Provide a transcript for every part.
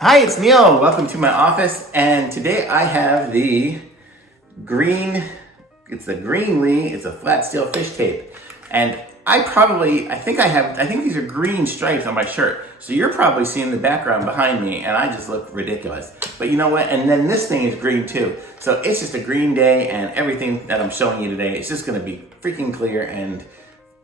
Hi, it's Neil. Welcome to my office, and today I have the Greenlee. It's a flat steel fish tape, and I think these are green stripes on my shirt. So you're probably seeing the background behind me, and I just look ridiculous. But you know what? And then this thing is green too. So it's just a green day, and everything that I'm showing you today is just going to be freaking clear. And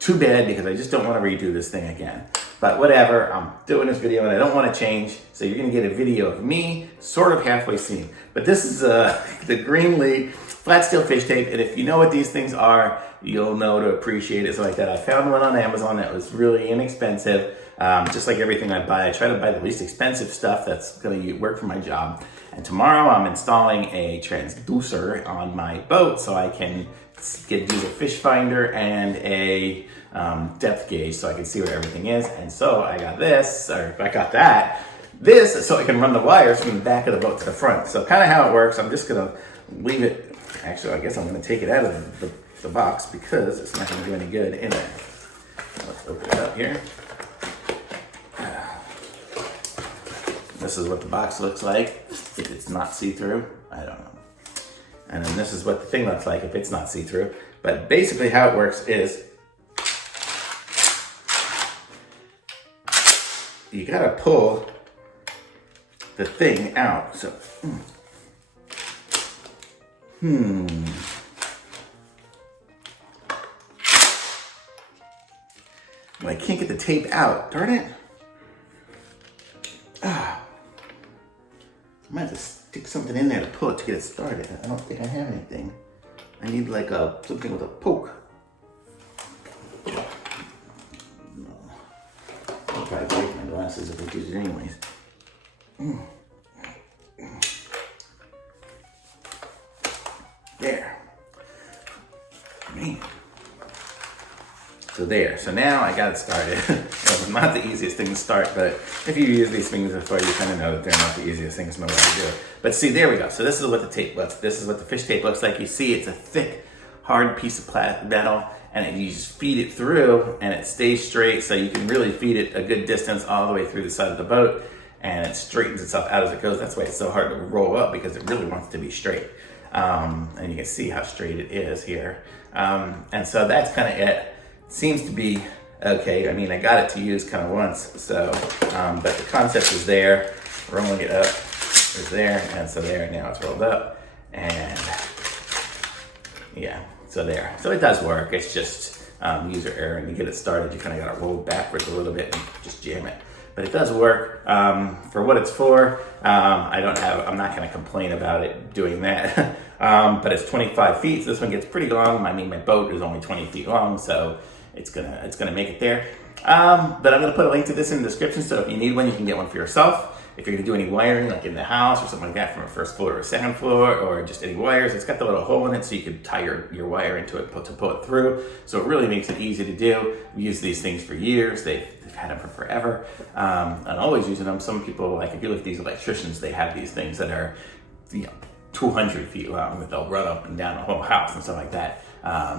too bad, because I just don't want to redo this thing again. But whatever, I'm doing this video and I don't want to change. So you're going to get a video of me sort of halfway seen. But this is the Greenlee flat steel fish tape. And if you know what these things are, you'll know to appreciate it. So like that, I found one on Amazon that was really inexpensive. Just like everything I buy, I try to buy the least expensive stuff that's going to work for my job. And tomorrow I'm installing a transducer on my boat so I can use a fish finder and a depth gauge so I can see where everything is. And so I got this so I can run the wires from the back of the boat to the front. So kind of how it works, I'm just gonna leave it. Actually, I guess I'm gonna take it out of the box because it's not gonna do any good in there. Let's open it up here. This is what the box looks like if it's not see-through. I don't know. And then this is what the thing looks like if it's not see-through. But basically how it works is you gotta pull the thing out. So, Well, I can't get the tape out, darn it. I might have to stick something in there to pull it to get it started. I don't think I have anything. I need like something with a poke. No. I'll probably break my glasses if I use it anyways. There. Man. So there. So now I got it started. It's not the easiest thing to start, but if you use these things before, you kind of know that they're not the easiest things in the world to do. But see, there we go. So this is what the tape looks. This is what the fish tape looks like. You see, it's a thick, hard piece of metal, and you just feed it through, and it stays straight. So you can really feed it a good distance all the way through the side of the boat, and it straightens itself out as it goes. That's why it's so hard to roll up, because it really wants to be straight. And you can see how straight it is here. And so that's kind of it. Seems to be okay. I mean, I got it to use kind of once, so, but the concept is there. Rolling it up is there, and so there, now it's rolled up, and yeah, so there. So it does work. It's just user error, and to get it started, you kind of got to roll backwards a little bit and just jam it. But it does work for what it's for. I'm not going to complain about it doing that. But it's 25 feet, so this one gets pretty long. I mean, my boat is only 20 feet long, so it's gonna make it there. But I'm gonna put a link to this in the description, so if you need one, you can get one for yourself. If you're gonna do any wiring, like in the house or something like that, from a first floor or a second floor, or just any wires, it's got the little hole in it, so you can tie your wire into it to pull it through. So it really makes it easy to do. We use these things for years. They've had them for forever, and always using them. Some people, like if you look at these electricians, they have these things that are, 200 feet long, that they'll run up and down the whole house and stuff like that.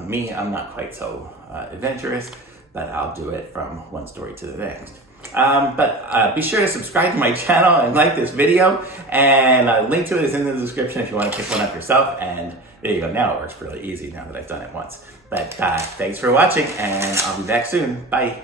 Me, I'm not quite so adventurous, but I'll do it from one story to the next. But be sure to subscribe to my channel and like this video, and a link to it is in the description if you want to pick one up yourself. And there you go. Now it works really easy now that I've done it once. But thanks for watching, and I'll be back soon. Bye.